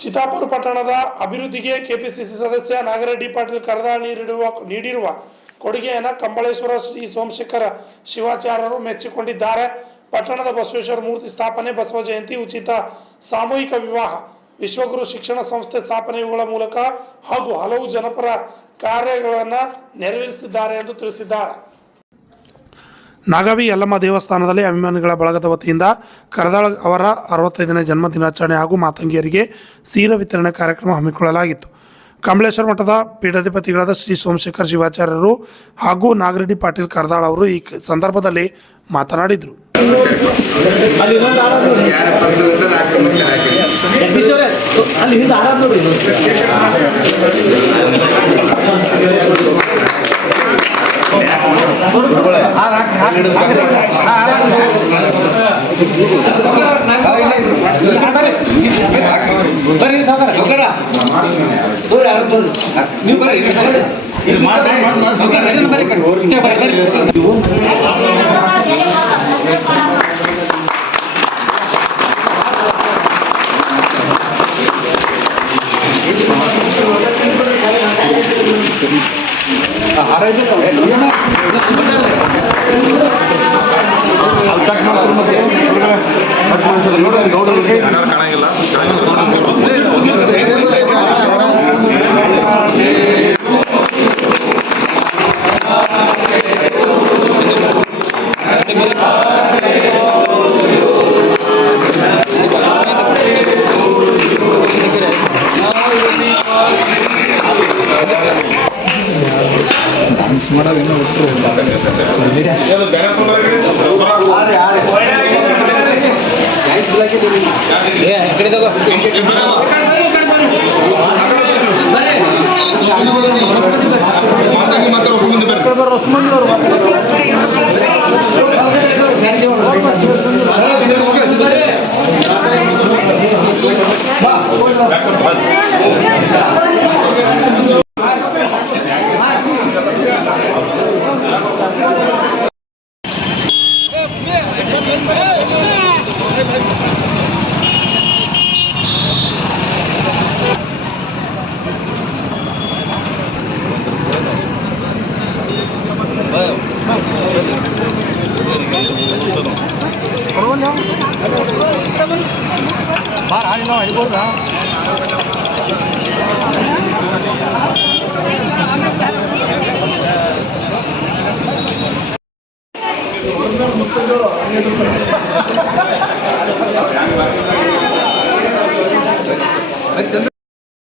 ಚಿತ್ತಾಪುರ ಪಟ್ಟಣದ ಅಭಿವೃದ್ಧಿಗೆ ಕೆಪಿಸಿಸಿ ಸದಸ್ಯ ನಾಗರೆಡ್ಡಿ ಪಾಟೀಲ್ ಕರದಾಳ್ ನೀಡಿರುವ ಕೊಡುಗೆಯನ್ನು ಕಂಬಳೇಶ್ವರ ಶ್ರೀ ಸೋಮಶೇಖರ ಶಿವಾಚಾರ್ಯರು ಮೆಚ್ಚಿಕೊಂಡಿದ್ದಾರೆ. ಪಟ್ಟಣದ ಬಸವೇಶ್ವರ ಮೂರ್ತಿ ಸ್ಥಾಪನೆ, ಬಸವ ಜಯಂತಿ, ಉಚಿತ ಸಾಮೂಹಿಕ ವಿವಾಹ, ವಿಶ್ವಗುರು ಶಿಕ್ಷಣ ಸಂಸ್ಥೆ ಸ್ಥಾಪನೆ ಇವುಗಳ ಮೂಲಕ ಹಾಗೂ ಹಲವು ಜನಪರ ಕಾರ್ಯಗಳನ್ನು ನೆರವೇರಿಸಿದ್ದಾರೆ ಎಂದು ತಿಳಿಸಿದ್ದಾರೆ. ನಾಗವಿ ಯಲ್ಲಮ್ಮ ದೇವಸ್ಥಾನದಲ್ಲಿ ಅಭಿಮಾನಿಗಳ ಬಳಗದ ವತಿಯಿಂದ ಕರದಾಳ್ ಅವರ 65ನೇ ಜನ್ಮ ದಿನಾಚರಣೆ ಹಾಗೂ ಮಾತಂಗಿಯರಿಗೆ ಸೀರೆ ವಿತರಣೆ ಕಾರ್ಯಕ್ರಮ ಹಮ್ಮಿಕೊಳ್ಳಲಾಗಿತ್ತು. ಕಂಬಳೇಶ್ವರ ಮಠದ ಪೀಠಾಧಿಪತಿಗಳಾದ ಶ್ರೀ ಸೋಮಶೇಖರ ಶಿವಾಚಾರ್ಯರು ಹಾಗೂ ನಾಗರೆಡ್ಡಿ ಪಾಟೀಲ್ ಕರದಾಳ್ ಅವರು ಈ ಸಂದರ್ಭದಲ್ಲಿ ಮಾತನಾಡಿದರು.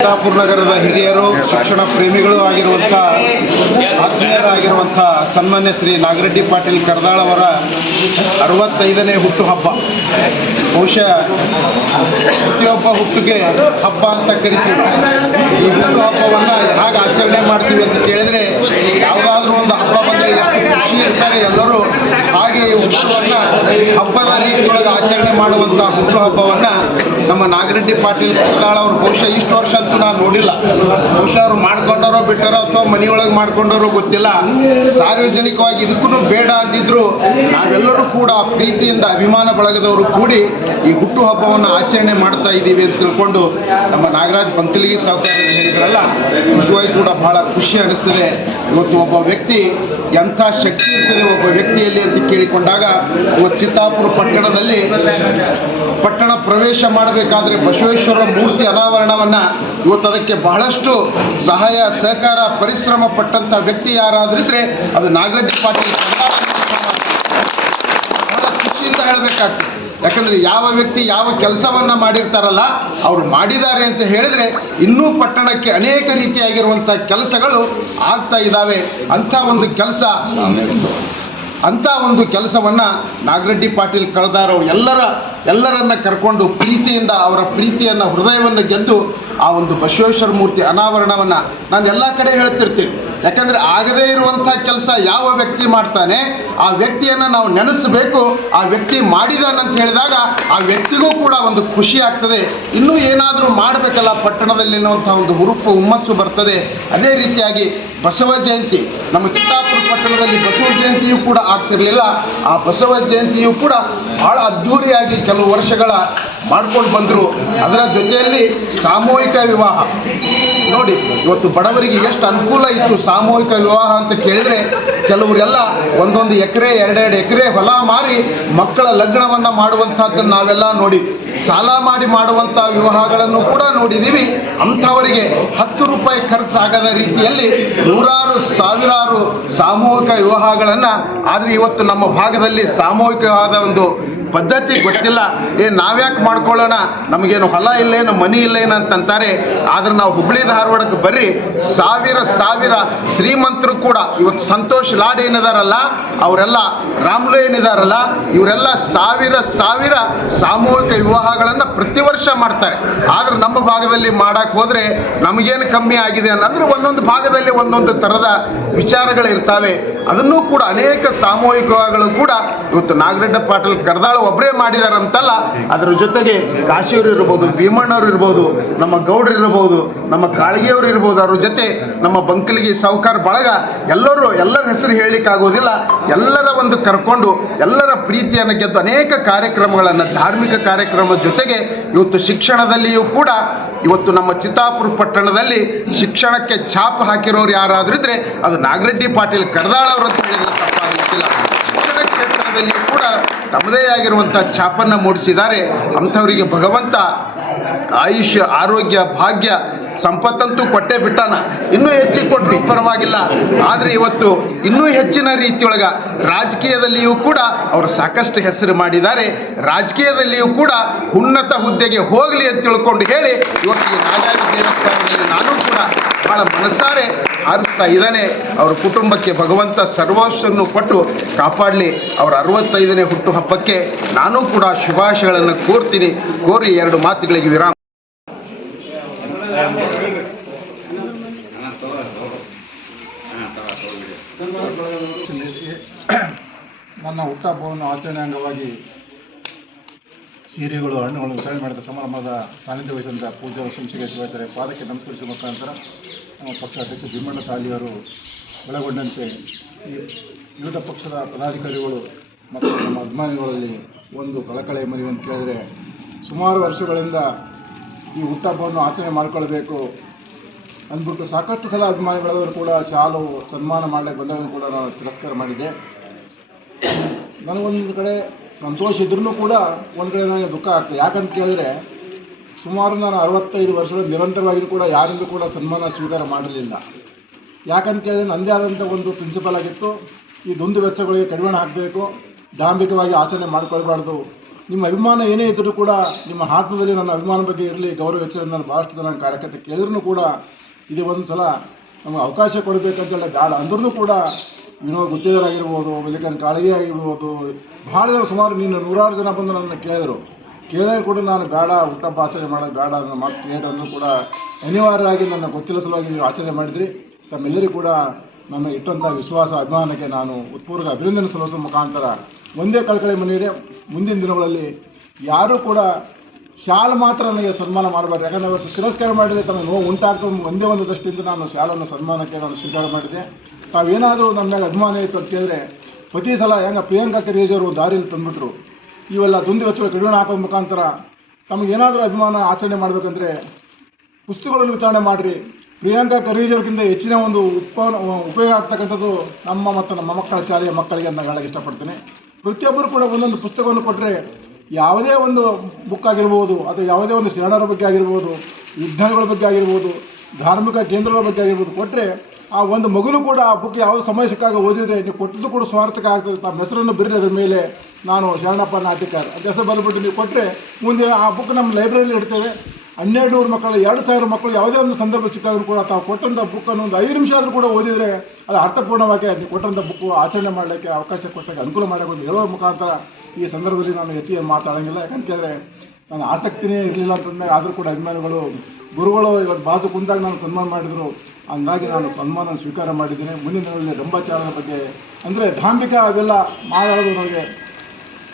ಚಿತ್ತಾಪುರ ನಗರದ ಹಿರಿಯರು, ಶಿಕ್ಷಣ ಪ್ರೇಮಿಗಳು ಆಗಿರುವಂಥ ಆತ್ಮೀಯರಾಗಿರುವಂಥ ಸನ್ಮಾನ್ಯ ಶ್ರೀ ನಾಗರೆಡ್ಡಿ ಪಾಟೀಲ್ ಕರದಾಳ್ ಅವರ 65ನೇ ಹುಟ್ಟುಹಬ್ಬ. ಬಹುಶಃ ಪ್ರತಿಯೊಬ್ಬ ಹುಟ್ಟಿಗೆ ಹಬ್ಬ ಅಂತ ಕರಿತೀವಿ. ಈ ಹುಟ್ಟುಹಬ್ಬವನ್ನು ಹೇಗೆ ಆಚರಣೆ ಮಾಡ್ತೀವಿ ಅಂತ ಕೇಳಿದರೆ, ಯಾವುದಾದ್ರೂ ಒಂದು ಹಬ್ಬ ಬಂದರೆ ಎಷ್ಟು ಖುಷಿ ಇರ್ತಾರೆ ಎಲ್ಲರೂ, ಹಾಗೆ ಈ ಹುಟ್ಟುಹಬ್ಬವನ್ನು ಹಬ್ಬದ ರೀತಿಯೊಳಗೆ ಆಚರಣೆ ಮಾಡುವಂಥ ಹುಟ್ಟುಹಬ್ಬವನ್ನು ನಮ್ಮ ನಾಗರೆಡ್ಡಿ ಪಾಟೀಲ್ ಕರದಾಳ್ ಅವರು ಬಹುಶಃ ಇಷ್ಟು ವರ್ಷ ಅಂತೂ ನಾನು ನೋಡಿಲ್ಲ. ಬಹುಶಃ ಅವರು ಮಾಡ್ಕೊಂಡಾರೋ ಬಿಟ್ಟಾರೋ ಅಥವಾ ಮನೆಯೊಳಗೆ ಮಾಡ್ಕೊಂಡಾರೋ ಗೊತ್ತಿಲ್ಲ. ಸಾರ್ವಜನಿಕವಾಗಿ ಇದಕ್ಕೂ ಬೇಡ ಅಂದಿದ್ರು ನಾವೆಲ್ಲರೂ ಕೂಡ ಪ್ರೀತಿಯಿಂದ ಅಭಿಮಾನ ಬಳಗದವರು ಕೂಡಿ ಈ ಹುಟ್ಟುಹಬ್ಬವನ್ನು ಆಚರಣೆ ಮಾಡ್ತಾ ಇದ್ದೀವಿ ಅಂತ ತಿಳ್ಕೊಂಡು ನಮ್ಮ ನಾಗರಾಜ್ ಬಂಕಲಿಗಿ ಸಾವುಕಾರ ಹೇಳಿದ್ರಲ್ಲ, ನಿಜವಾಗಿ ಕೂಡ ಬಹಳ ಖುಷಿ ಅನಿಸ್ತದೆ. ಇವತ್ತು ಒಬ್ಬ ವ್ಯಕ್ತಿ ಎಂಥ ಶಕ್ತಿ ಇರ್ತದೆ ಒಬ್ಬ ವ್ಯಕ್ತಿಯಲ್ಲಿ ಅಂತ ಕೇಳಿಕೊಂಡಾಗ, ಇವತ್ತು ಚಿತ್ತಾಪುರ ಪಟ್ಟಣದಲ್ಲಿ ಪಟ್ಟಣ ಪ್ರವೇಶ ಮಾಡಬೇಕಾದ್ರೆ ಬಸವೇಶ್ವರ ಮೂರ್ತಿ ಅನಾವರಣವನ್ನು ಇವತ್ತು ಅದಕ್ಕೆ ಬಹಳಷ್ಟು ಸಹಾಯ ಸಹಕಾರ ಪರಿಶ್ರಮ ಪಟ್ಟಂಥ ವ್ಯಕ್ತಿ ಯಾರಾದ್ರಿದ್ರೆ ಅದು ನಾಗರೆಡ್ಡಿ ಪಾಟೀಲ್. ಬಹಳ ಖುಷಿಯಿಂದ ಹೇಳಬೇಕಾಗ್ತದೆ. ಯಾಕಂದರೆ ಯಾವ ವ್ಯಕ್ತಿ ಯಾವ ಕೆಲಸವನ್ನು ಮಾಡಿರ್ತಾರಲ್ಲ ಅವರು ಮಾಡಿದ್ದಾರೆ ಅಂತ ಹೇಳಿದರೆ ಇನ್ನೂ ಪಟ್ಟಣಕ್ಕೆ ಅನೇಕ ರೀತಿಯಾಗಿರುವಂಥ ಕೆಲಸಗಳು ಆಗ್ತಾ ಇದ್ದಾವೆ. ಅಂಥ ಒಂದು ಕೆಲಸವನ್ನು ನಾಗರೆಡ್ಡಿ ಪಾಟೀಲ್ ಕರದಾಳ್ ಅವರು ಎಲ್ಲರನ್ನ ಕರ್ಕೊಂಡು ಪ್ರೀತಿಯಿಂದ ಅವರ ಪ್ರೀತಿಯನ್ನು ಹೃದಯವನ್ನು ಗೆದ್ದು ಆ ಒಂದು ಬಸವೇಶ್ವರ ಮೂರ್ತಿ ಅನಾವರಣವನ್ನು ನಾನು ಎಲ್ಲ ಕಡೆ ಹೇಳ್ತಿರ್ತೀನಿ. ಯಾಕಂದರೆ ಆಗದೇ ಇರುವಂಥ ಕೆಲಸ ಯಾವ ವ್ಯಕ್ತಿ ಮಾಡ್ತಾನೆ ಆ ವ್ಯಕ್ತಿಯನ್ನು ನಾವು ನೆನೆಸಬೇಕು. ಆ ವ್ಯಕ್ತಿ ಮಾಡಿದಾನಂತ ಹೇಳಿದಾಗ ಆ ವ್ಯಕ್ತಿಗೂ ಕೂಡ ಒಂದು ಖುಷಿ ಆಗ್ತದೆ. ಇನ್ನೂ ಏನಾದರೂ ಮಾಡಬೇಕಲ್ಲ ಪಟ್ಟಣದಲ್ಲಿ ಅನ್ನುವಂಥ ಒಂದು ಹುರುಪು ಹುಮ್ಮಸ್ಸು ಬರ್ತದೆ. ಅದೇ ರೀತಿಯಾಗಿ ಬಸವ ಜಯಂತಿ, ನಮ್ಮ ಚಿತ್ತಾಪುರ ಪಟ್ಟಣದಲ್ಲಿ ಬಸವ ಜಯಂತಿಯೂ ಕೂಡ ಆಗ್ತಿರಲಿಲ್ಲ. ಆ ಬಸವ ಜಯಂತಿಯೂ ಕೂಡ ಭಾಳ ಅದ್ಧೂರಿಯಾಗಿ ಕೆಲವು ವರ್ಷಗಳ ಮಾಡ್ಕೊಂಡು ಬಂದರು. ಅದರ ಜೊತೆಯಲ್ಲಿ ಸಾಮೂಹಿಕ ವಿವಾಹ ನೋಡಿ, ಇವತ್ತು ಬಡವರಿಗೆ ಎಷ್ಟು ಅನುಕೂಲ ಇತ್ತು ಸಾಮೂಹಿಕ ವಿವಾಹ ಅಂತ ಕೇಳಿದರೆ, ಕೆಲವರೆಲ್ಲ ಒಂದೊಂದು ಎಕರೆ 2-2 ಎಕರೆ ಹೊಲ ಮಾರಿ ಮಕ್ಕಳ ಲಗ್ನವನ್ನು ಮಾಡುವಂಥದ್ದನ್ನು ನಾವೆಲ್ಲ ನೋಡಿ, ಸಾಲ ಮಾಡಿ ಮಾಡುವಂಥ ವಿವಾಹಗಳನ್ನು ಕೂಡ ನೋಡಿದ್ದೀವಿ. ಅಂಥವರಿಗೆ 10 ರೂಪಾಯಿ ಖರ್ಚಾಗದ ರೀತಿಯಲ್ಲಿ ನೂರಾರು ಸಾವಿರಾರು ಸಾಮೂಹಿಕ ವಿವಾಹಗಳನ್ನು, ಆದರೆ ಇವತ್ತು ನಮ್ಮ ಭಾಗದಲ್ಲಿ ಸಾಮೂಹಿಕವಾದ ಒಂದು ಪದ್ಧತಿ ಗೊತ್ತಿಲ್ಲ. ನಾವ್ಯಾಕೆ ಮಾಡ್ಕೊಳ್ಳೋಣ, ನಮಗೇನು ಹೊಲ ಇಲ್ಲೇನು ಮನಿ ಇಲ್ಲೇನು ಅಂತಂತಾರೆ. ಆದರೆ ನಾವು ಹುಬ್ಬಳ್ಳಿ ಧಾರವಾಡಕ್ಕೆ ಬರ್ರಿ, ಸಾವಿರ ಶ್ರೀಮಂತರು ಕೂಡ ಇವತ್ತು ಸಂತೋಷ್ ಲಾಡ್ ಏನಿದಾರಲ್ಲ, ಅವರೆಲ್ಲ ರಾಮ್ಲು ಏನಿದಾರಲ್ಲ, ಇವರೆಲ್ಲ ಸಾವಿರ ಸಾಮೂಹಿಕ ವಿವಾಹಗಳನ್ನು ಪ್ರತಿ ವರ್ಷ ಮಾಡ್ತಾರೆ. ಆದರೆ ನಮ್ಮ ಭಾಗದಲ್ಲಿ ಮಾಡಕ್ಕೆ ಹೋದರೆ ನಮಗೇನು ಕಮ್ಮಿ ಆಗಿದೆ ಅನ್ನೋದ್ರೆ ಒಂದೊಂದು ಭಾಗದಲ್ಲಿ ಒಂದೊಂದು ಥರದ ವಿಚಾರಗಳು ಇರ್ತವೆ. ಅದನ್ನೂ ಕೂಡ ಅನೇಕ ಸಾಮೂಹಿಕ ವಿವಾಹಗಳು ಕೂಡ ಇವತ್ತು ನಾಗರೆಡ್ಡಿ ಪಾಟೀಲ್ ಕರ್ದಾಳ ಒಬ್ಬರೇ ಮಾಡಿದಾರಂತಲ್ಲ, ಅದರ ಜೊತೆಗೆ ಕಾಶಿಯವರು ಇರ್ಬೋದು, ಭೀಮಣ್ಣವ್ರು ಇರ್ಬೋದು, ನಮ್ಮ ಗೌಡ್ರು ಇರ್ಬೋದು, ನಮ್ಮ ಕಾಳಗಿಯವರು ಇರ್ಬೋದು, ಅವ್ರ ಜೊತೆ ನಮ್ಮ ಬಂಕಲಿಗೆ ಸಾವುಕಾರ ಬಳಗ, ಎಲ್ಲರ ಹೆಸರು ಹೇಳಲಿಕ್ಕಾಗೋದಿಲ್ಲ. ಎಲ್ಲರ ಒಂದು ಕರ್ಕೊಂಡು ಎಲ್ಲರ ಪ್ರೀತಿಯನ್ನು ಗೆದ್ದು ಅನೇಕ ಕಾರ್ಯಕ್ರಮಗಳನ್ನು, ಧಾರ್ಮಿಕ ಕಾರ್ಯಕ್ರಮದ ಜೊತೆಗೆ ಇವತ್ತು ಶಿಕ್ಷಣದಲ್ಲಿಯೂ ಕೂಡ ಇವತ್ತು ನಮ್ಮ ಚಿತ್ತಾಪುರ ಪಟ್ಟಣದಲ್ಲಿ ಶಿಕ್ಷಣಕ್ಕೆ ಛಾಪ್ ಹಾಕಿರೋರು ಯಾರಾದರೂ ಇದ್ರೆ ಅದು ನಾಗರೆಡ್ಡಿ ಪಾಟೀಲ್ ಕರ್ದಾಳ ಅವರು ಅಂತ ಹೇಳಿದ್ರೆ ತಪ್ಪಾಗಲಿಕ್ಕಿಲ್ಲ. ಶಿಕ್ಷಣ ಕ್ಷೇತ್ರದಲ್ಲಿಯೂ ಕೂಡ ತಮ್ಮದೇ ಆಗಿರುವಂಥ ಛಾಪನ್ನು ಮೂಡಿಸಿದ್ದಾರೆ. ಅಂಥವರಿಗೆ ಭಗವಂತ ಆಯುಷ್ಯ, ಆರೋಗ್ಯ, ಭಾಗ್ಯ, ಸಂಪತ್ತಂತೂ ಕೊಟ್ಟೇ ಬಿಟ್ಟಾನ. ಇನ್ನೂ ಹೆಚ್ಚಿಗೆ ಕೊಟ್ಟು ಪರವಾಗಿಲ್ಲ. ಆದರೆ ಇವತ್ತು ಇನ್ನೂ ಹೆಚ್ಚಿನ ರೀತಿಯೊಳಗೆ ರಾಜಕೀಯದಲ್ಲಿಯೂ ಕೂಡ ಅವರು ಸಾಕಷ್ಟು ಹೆಸರು ಮಾಡಿದ್ದಾರೆ. ರಾಜಕೀಯದಲ್ಲಿಯೂ ಕೂಡ ಉನ್ನತ ಹುದ್ದೆಗೆ ಹೋಗಲಿ ಅಂತ ತಿಳ್ಕೊಂಡು ಹೇಳಿ ಇವತ್ತು ನಾಗಾವಿ ದೇವಸ್ಥಾನದಲ್ಲಿ ನಾನು ಕೂಡ ಬಹಳ ಮನಸ್ಸಾರೆ ಹಾರಿಸ್ತಾ ಇದ್ದಾನೆ. ಅವರ ಕುಟುಂಬಕ್ಕೆ ಭಗವಂತ ಸರ್ವಸ್ವವನ್ನು ಕೊಟ್ಟು ಕಾಪಾಡಲಿ. ಅವರ 65ನೇ ಹುಟ್ಟುಹಬ್ಬಕ್ಕೆ ನಾನು ಕೂಡ ಶುಭಾಶಯಗಳನ್ನು ಕೋರಿ 2 ಮಾತುಗಳಿಗೆ ವಿರಾಮ. ನನ್ನ ಹುಟ್ಟುಹಬ್ಬವನ್ನು ಆಚರಣೆ ಅಂಗವಾಗಿ ಸೀರೆಗಳು, ಹಣ್ಣುಗಳು ವಿತರಣೆ ಮಾಡಿದ ಸಮಾರಂಭದ ಸಾನ್ನಿಧ್ಯ ವಹಿಸಿದಂಥ ಪೂಜ್ಯ ಶ್ರೀ ಶಿವಾಚಾರ್ಯ ಪಾದಕ್ಕೆ ನಮಸ್ಕರಿಸುವ ಮುಖಾಂತರ ನಮ್ಮ ಪಕ್ಷ ಅಧ್ಯಕ್ಷ ಭೀಮಣ್ಣ ಸಾಲಿಯವರು ಒಳಗೊಂಡಂತೆ ಈ ವಿವಿಧ ಪಕ್ಷದ ಪದಾಧಿಕಾರಿಗಳು ಮತ್ತು ನಮ್ಮ ಅಭಿಮಾನಿಗಳಲ್ಲಿ ಒಂದು ಕಳಕಳಿ ಮನವಿ ಅಂತ ಕೇಳಿದರೆ, ಸುಮಾರು ವರ್ಷಗಳಿಂದ ಈ ಹುಟ್ಟುಹಬ್ಬವನ್ನು ಆಚರಣೆ ಮಾಡಿಕೊಳ್ಬೇಕು ಅಂದ್ಬಿಟ್ಟು ಸಾಕಷ್ಟು ಸಲ ಅಭಿಮಾನಿಗಳವರು ಕೂಡ ಶಾಲು ಸನ್ಮಾನ ಮಾಡಲಿಕ್ಕೆ ಬಂದಾಗ ಕೂಡ ನಾನು ತಿರಸ್ಕಾರ ಮಾಡಿದ್ದೆ. ನನಗೊಂದು ಕಡೆ ಸಂತೋಷ ಇದ್ರೂ ಕೂಡ ಒಂದು ಕಡೆ ನನಗೆ ದುಃಖ ಆಗ್ತದೆ. ಯಾಕಂತ ಕೇಳಿದರೆ, ಸುಮಾರು ನಾನು 65 ವರ್ಷಗಳು ನಿರಂತರವಾಗಿ ಕೂಡ ಯಾರಿಂದೂ ಕೂಡ ಸನ್ಮಾನ ಸ್ವೀಕಾರ ಮಾಡಿರಲಿಲ್ಲ. ಯಾಕಂತ ಕೇಳಿದರೆ ನನ್ನದೇ ಆದಂಥ ಒಂದು ಪ್ರಿನ್ಸಿಪಲ್ ಆಗಿತ್ತು, ಈ ದುಂದು ವೆಚ್ಚಗಳಿಗೆ ಕಡಿವಾಣ ಹಾಕಬೇಕು, ಡಾಂಬಿಕವಾಗಿ ಆಚರಣೆ ಮಾಡಿಕೊಳ್ಬಾರ್ದು. ನಿಮ್ಮ ಅಭಿಮಾನ ಏನೇ ಇದ್ದರೂ ಕೂಡ ನಿಮ್ಮ ಆತ್ಮದಲ್ಲಿ ನನ್ನ ಅಭಿಮಾನ ಬಗ್ಗೆ ಇರಲಿ, ಗೌರವ ವೆಚ್ಚ ನಾನು ಭಾಳಷ್ಟು ಜನ ಕಾರ್ಯಕರ್ತೆ ಕೇಳಿದ್ರೂ ಕೂಡ ಇದು ಒಂದು ಸಲ ನಮಗೆ ಅವಕಾಶ ಕೊಡಬೇಕಂತೆಲ್ಲ ಬೇಡ ಅಂದ್ರೂ ಕೂಡ ವಿನೋದ್ ಗುತ್ತೇದಾರಾಗಿರ್ಬೋದು, ಮಲ್ಲಿಕಾರ್ಜುನ ಕಾಳಗಿ ಆಗಿರ್ಬೋದು, ಭಾಳ ಜನ ಸುಮಾರು ನೂರಾರು ಜನ ಬಂದು ನನ್ನ ಕೇಳಿದಾಗ ಕೂಡ ನಾನು ಬೇಡ, ಹುಟ್ಟುಹಬ್ಬ ಆಚರಣೆ ಮಾಡೋದು ಬೇಡ ನನ್ನ ಮಾತು ಕೇಳೋದು ಕೂಡ ಅನಿವಾರ್ಯವಾಗಿ ನನ್ನ ಗೊತ್ತಿಲ್ಲ ಸಲುವಾಗಿ ನೀವು ಆಚರಣೆ ಮಾಡಿದ್ರಿ. ತಮ್ಮೆಲ್ಲರಿಗೂ ಕೂಡ ನನ್ನ ಇಟ್ಟಂಥ ವಿಶ್ವಾಸ, ಅಭಿಮಾನಕ್ಕೆ ನಾನು ಉತ್ಪೂರ್ವಕ ಅಭಿನಂದನೆ ಸಲ್ಲಿಸುವ ಮುಖಾಂತರ ಒಂದೇ ಕಳಕಳಿ ಮನೆ ಇದೆ, ಮುಂದಿನ ದಿನಗಳಲ್ಲಿ ಯಾರೂ ಕೂಡ ಶಾಲು ಮಾತ್ರ ನನಗೆ ಸನ್ಮಾನ ಮಾಡಬಾರ್ದು. ಯಾಕಂದರೆ ಅವತ್ತು ತಿರಸ್ಕಾರ ಮಾಡಿದೆ, ತಮಗೆ ನೋವು ಉಂಟಾಗ್ತದೆ ಒಂದೇ ಒಂದು ದೃಷ್ಟಿಯಿಂದ ನಾನು ಶಾಲನ್ನು ಸನ್ಮಾನಕ್ಕೆ ನಾನು ಸ್ವೀಕಾರ ಮಾಡಿದೆ. ತಾವೇನಾದರೂ ನನ್ನ ಮೇಲೆ ಅಭಿಮಾನ ಇತ್ತು ಅಂತ ಕೇಳಿದ್ರೆ, ಪ್ರತಿ ಸಲ ಹೆಂಗೆ ಪ್ರಿಯಾಂಕಾ ಖರ್ಗೆಯವರು ದಾರಿಯಲ್ಲಿ ತಂದುಬಿಟ್ರು, ಇವೆಲ್ಲ ದುಂದು ವೆಚ್ಚಗಳು ಕಡಿವಾಣ ಹಾಕೋ ಮುಖಾಂತರ ತಮಗೇನಾದರೂ ಅಭಿಮಾನ ಆಚರಣೆ ಮಾಡಬೇಕಂದ್ರೆ ಪುಸ್ತಕಗಳನ್ನು ವಿತರಣೆ ಮಾಡಿರಿ. ಪ್ರಿಯಾಂಕಾ ಖರ್ಗೆಯವ್ರಿಗಿಂತ ಹೆಚ್ಚಿನ ಒಂದು ಉಪಯೋಗ ಆಗ್ತಕ್ಕಂಥದ್ದು ನಮ್ಮ ಮತ್ತು ನಮ್ಮ ಮಕ್ಕಳ ಶಾಲೆಯ ಮಕ್ಕಳಿಗೆ ಅಂತ ಹೇಳಕ್ಕೆ ಇಷ್ಟಪಡ್ತೀನಿ. ಪ್ರತಿಯೊಬ್ಬರು ಕೂಡ ಒಂದೊಂದು ಪುಸ್ತಕವನ್ನು ಕೊಟ್ಟರೆ, ಯಾವುದೇ ಒಂದು ಬುಕ್ ಆಗಿರ್ಬೋದು ಅಥವಾ ಯಾವುದೇ ಒಂದು ಶರಣರ ಬಗ್ಗೆ ಆಗಿರ್ಬೋದು, ವಿಜ್ಞಾನಿಗಳ ಬಗ್ಗೆ ಆಗಿರ್ಬೋದು, ಧಾರ್ಮಿಕ ಕೇಂದ್ರಗಳ ಬಗ್ಗೆ ಆಗಿರ್ಬೋದು ಕೊಟ್ಟರೆ, ಆ ಒಂದು ಮಗುನು ಕೂಡ ಆ ಬುಕ್ ಯಾವ ಸಮಯ ಸಿಕ್ಕಾಗ ಓದಿದರೆ ನೀವು ಕೊಟ್ಟದ್ದು ಕೂಡ ಸ್ವಾರ್ಥಕ ಆಗ್ತದೆ. ತಮ್ಮ ಹೆಸರನ್ನು ಬರೀರಿ, ಅದರ ಮೇಲೆ ನಾನು ಶರಣಪ್ಪ ನಾಟಿಕಾರ್ ಅಂತ ಹೆಸರು ಬರೆದ್ಬಿಟ್ಟು ನೀವು ಕೊಟ್ಟರೆ ಮುಂದೆ ಆ ಬುಕ್ ನಮ್ಮ ಲೈಬ್ರರಿಯಲ್ಲಿ ಇಡ್ತೇವೆ. 1200 ಮಕ್ಕಳು, 2000 ಮಕ್ಕಳು ಯಾವುದೇ ಒಂದು ಸಂದರ್ಭ ಸಿಕ್ಕಾದರೂ ಕೂಡ ತಾವು ಕೊಟ್ಟಂಥ ಬುಕ್ಕನ್ನು ಒಂದು 5 ನಿಮಿಷ ಆದರೂ ಕೂಡ ಓದಿದರೆ ಅದು ಅರ್ಥಪೂರ್ಣವಾಗಿ ನೀವು ಕೊಟ್ಟಂಥ ಬುಕ್ಕು ಆಚರಣೆ ಮಾಡಲಿಕ್ಕೆ ಅವಕಾಶ ಕೊಟ್ಟಾಗ ಅನುಕೂಲ ಮಾಡಬೇಕು ಹೇಳೋ ಮುಖಾಂತರ ಈ ಸಂದರ್ಭದಲ್ಲಿ ನಾನು ಹೆಚ್ಚಿಗೆ ಮಾತಾಡೋಂಗಿಲ್ಲ. ಯಾಕಂತೇಳಿದ್ರೆ ನನ್ನ ಆಸಕ್ತಿನೇ ಇರಲಿಲ್ಲ ಅಂತಂದಾಗ ಆದರೂ ಕೂಡ ಅಭಿಮಾನಿಗಳು, ಗುರುಗಳು ಇವತ್ತು ಬಾಜು ಕುಂತಾಗ ನಾನು ಸನ್ಮಾನ ಮಾಡಿದರು, ಹಂಗಾಗಿ ನಾನು ಸನ್ಮಾನ ಸ್ವೀಕಾರ ಮಾಡಿದ್ದೀನಿ. ಮುಂದಿನ ದಿನಗಳಲ್ಲಿ ರಂಭಾಚಾರದ ಬಗ್ಗೆ ಅಂದರೆ ಧಾಂಬಿಕ ಅವೆಲ್ಲ ಮಾತಾಡೋದು ನನಗೆ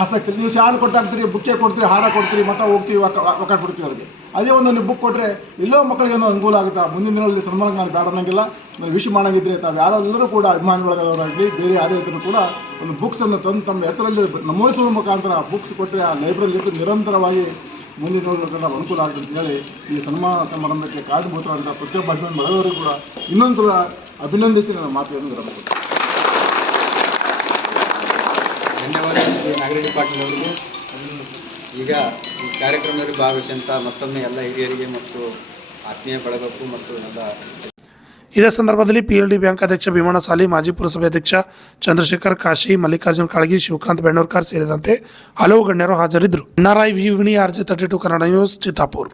ಆಸಕ್ತಿ ನೀವು ಶಾಲೆ ಕೊಟ್ಟಾಗ್ತೀರಿ, ಬುಕ್ಕೆ ಕೊಡ್ತೀರಿ, ಹಾರ ಕೊಡ್ತೀರಿ, ಮತ್ತೆ ಹೋಗ್ತೀವಿ ಒಕ್ಕಾಟ್ ಬಿಡ್ತೀವಿ ಅದಕ್ಕೆ. ಅದೇ ಒಂದು ನೀವು ಬುಕ್ ಕೊಟ್ಟರೆ ಎಲ್ಲೋ ಮಕ್ಕಳಿಗೆ ಏನೋ ಅನುಕೂಲ ಆಗುತ್ತಾ. ಮುಂದಿನ ದಿನಗಳಲ್ಲಿ ಸನ್ಮಾನ ನಾನು ಬೇಡ ಅನ್ನೋಂಗಿಲ್ಲ. ನಾನು ವಿಶ್ ಮಾಡೋಂಗಿದ್ರೆ ತಾವು ಯಾರೆಲ್ಲರೂ ಕೂಡ ಅಭಿಮಾನಿಗಳಾಗಲಿ ಬೇರೆ ಯಾರೇ ಇದ್ದರೂ ಕೂಡ ಒಂದು ಬುಕ್ಸನ್ನು ತಂದು ತಮ್ಮ ಹೆಸರಲ್ಲಿ ನಮೂದಿಸುವ ಮುಖಾಂತರ ಬುಕ್ಸ್ ಕೊಟ್ಟರೆ ಆ ಲೈಬ್ರರಿಯಲ್ಲಿ ನಿರಂತರವಾಗಿ ಮುಂದಿನ ದಿನಗಳಲ್ಲಿ ಅನುಕೂಲ ಆಗುತ್ತೆ ಅಂತ ಹೇಳಿ ಈ ಸನ್ಮಾನ ಸಮಾರಂಭಕ್ಕೆ ಕಾರಣಭೂತರಾದಂಥ ಪ್ರತಿಯೊಬ್ಬ ಅಭಿಮಾನಿ ಬಳಗವರಿಗೂ ಕೂಡ ಇನ್ನೊಂದು ಸಲ ಅಭಿನಂದಿಸಿ ನನ್ನ ಮಾತುಗಳನ್ನು ವಿರಮಿಸುತ್ತೇನೆ. ಧನ್ಯವಾದ ಶ್ರೀ ನಾಗರೆಡ್ಡಿ ಪಾಟೀಲ್ ಅವರಿಗೆ. ಈಗ ಈ ಕಾರ್ಯಕ್ರಮದಲ್ಲಿ ಭಾಗವಹಿಸಿದಂಥ ಮತ್ತೊಮ್ಮೆ ಎಲ್ಲ ಹಿರಿಯರಿಗೆ ಮತ್ತು ಆತ್ಮೀಯ ಬಳಗಕ್ಕೂ ಮತ್ತು ಎಲ್ಲ ಇದೇ ಸಂದರ್ಭದಲ್ಲಿ PLD ಬ್ಯಾಂಕ್ ಅಧ್ಯಕ್ಷ ಭೀಮಣ್ಣ ಸಾಲಿ, ಮಾಜಿ ಪುರಸಭೆ ಅಧ್ಯಕ್ಷ ಚಂದ್ರಶೇಖರ್ ಕಾಶಿ, ಮಲ್ಲಿಕಾರ್ಜುನ್ ಕಾಳಗಿ, ಶಿವಕಾಂತ್ ಬೆಣ್ಣೂರ್ಕರ್ ಸೇರಿದಂತೆ ಹಲವು ಗಣ್ಯರು ಹಾಜರಿದ್ದರು. NRI ವಿವಿಣಿ RJ32 Kannada news, Chittapur.